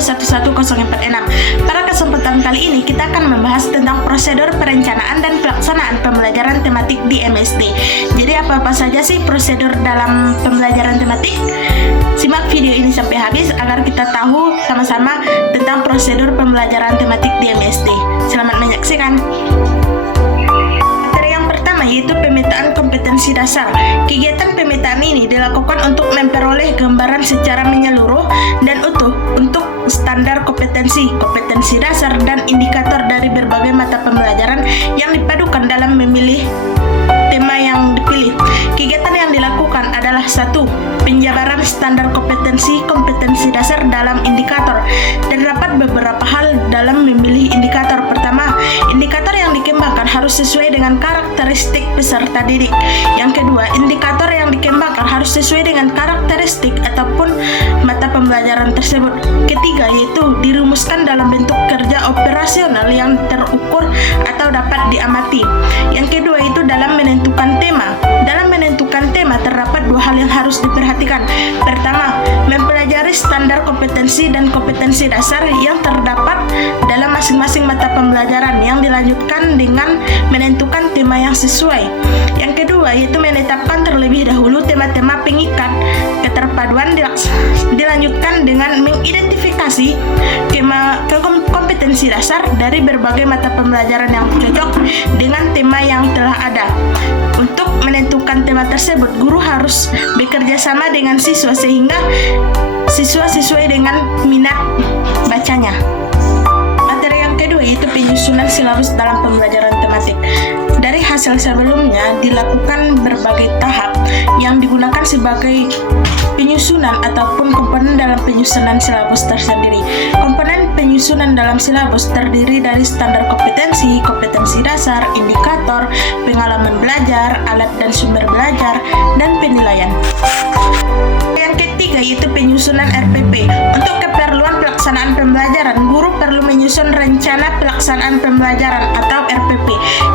1146. Pada kesempatan kali ini kita akan membahas tentang prosedur perencanaan dan pelaksanaan pembelajaran tematik di MST. Jadi apa-apa saja sih prosedur dalam pembelajaran tematik? Simak video ini sampai habis agar kita tahu sama-sama tentang prosedur pembelajaran tematik di MST. Selamat menyaksikan. Materi yang pertama yaitu pemetaan kompetensi dasar. Kegiatan pemetaan ini dilakukan untuk memperoleh gambaran secara menyeluruh dan utuh untuk standar kompetensi dasar dan indikator dari berbagai mata pembelajaran yang dipadukan dalam memilih tema yang dipilih. Kegiatan yang dilakukan adalah 1. Penjabaran standar kompetensi dasar dalam indikator. Terdapat beberapa hal dalam memilih indikator. Pertama, indikator yang dikembangkan harus sesuai dengan karakteristik peserta didik. Yang kedua, indikator yang dikembangkan harus sesuai dengan karakteristik ataupun mata pembelajaran tersebut. Ketiga, yaitu dirumuskan dalam bentuk kerja operasional yang terukur atau dapat diamati. Yang kedua itu dalam menentukan tema. Dalam menentukan tema terdapat dua hal yang harus diperhatikan. Pertama, mempelajari standar kompetensi dan kompetensi dasar yang terdapat dalam masing-masing mata pembelajaran yang dilanjutkan dengan menentukan tema yang sesuai. Yang kedua yaitu menetapkan terlebih dahulu tema-tema pengikat keterpaduan, dilanjutkan dengan mengidentifikasi kompetensi dasar dari berbagai mata pembelajaran yang cocok dengan tema yang telah ada. Untuk menentukan tema tersebut, guru harus bekerja sama dengan siswa sehingga siswa sesuai dengan minat bacanya. Materi yang kedua yaitu penyusunan silabus dalam pembelajaran tematik. Dari hasil sebelumnya dilakukan berbagai tahap yang digunakan sebagai penyusunan ataupun komponen dalam penyusunan silabus tersendiri. Komponen penyusunan dalam silabus terdiri dari standar kompetensi dasar, indikator, pengalaman belajar, alat dan sumber belajar, dan penilaian. Yang ketiga yaitu penyusunan RPP. Untuk keperluan pelaksanaan pembelajaran, guru perlu menyusun rencana pelaksanaan pembelajaran atau RPP.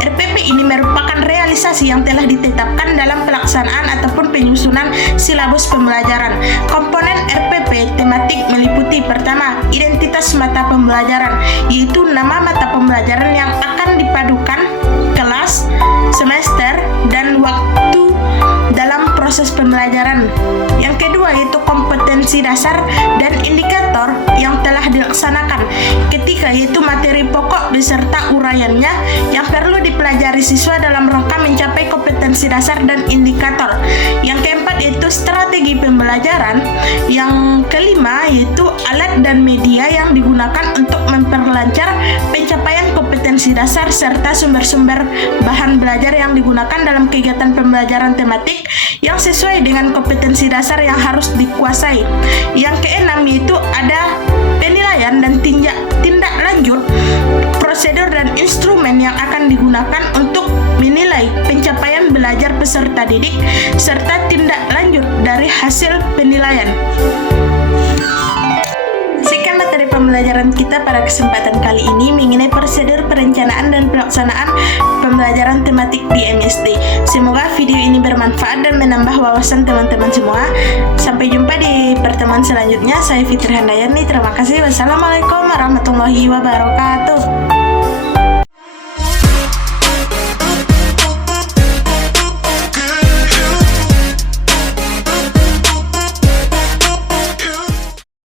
RPP ini merupakan realisasi yang telah ditetapkan dalam pelaksanaan ataupun penyusunan silabus pembelajaran. Komponen RPP tematik meliputi pertama, identitas mata pembelajaran, yaitu nama mata pembelajaran yang akan dipadukan, kelas, semester, dan waktu dalam proses pembelajaran. Yang kedua yaitu kompetensi dasar dan indikator yang telah dilaksanakan. Ketiga yaitu materi pokok beserta uraiannya yang perlu dipelajari siswa dalam rangka mencapai kompetensi dasar dan indikator. Yang keempat yaitu strategi pembelajaran. Yang kelima yaitu alat dan media yang digunakan untuk memperlancar pencapaian kompetensi dasar serta sumber-sumber bahan belajar yang digunakan dalam kegiatan pembelajaran tematik yang sesuai dengan kompetensi dasar yang harus dikuasai. Yang keenam yaitu ada penilaian dan tindak lanjut, prosedur dan instrumen yang akan digunakan untuk menilai pencapaian belajar peserta didik serta tindak lanjut dari hasil penilaian. Sekian materi pembelajaran kita pada kesempatan kali ini mengenai prosedur perencanaan dan pelaksanaan pembelajaran tematik di MST. Semoga video ini bermanfaat dan menambah wawasan teman-teman semua. Sampai jumpa di pertemuan selanjutnya. Saya Fitri Handayani. Terima kasih. Wassalamualaikum warahmatullahi wabarakatuh.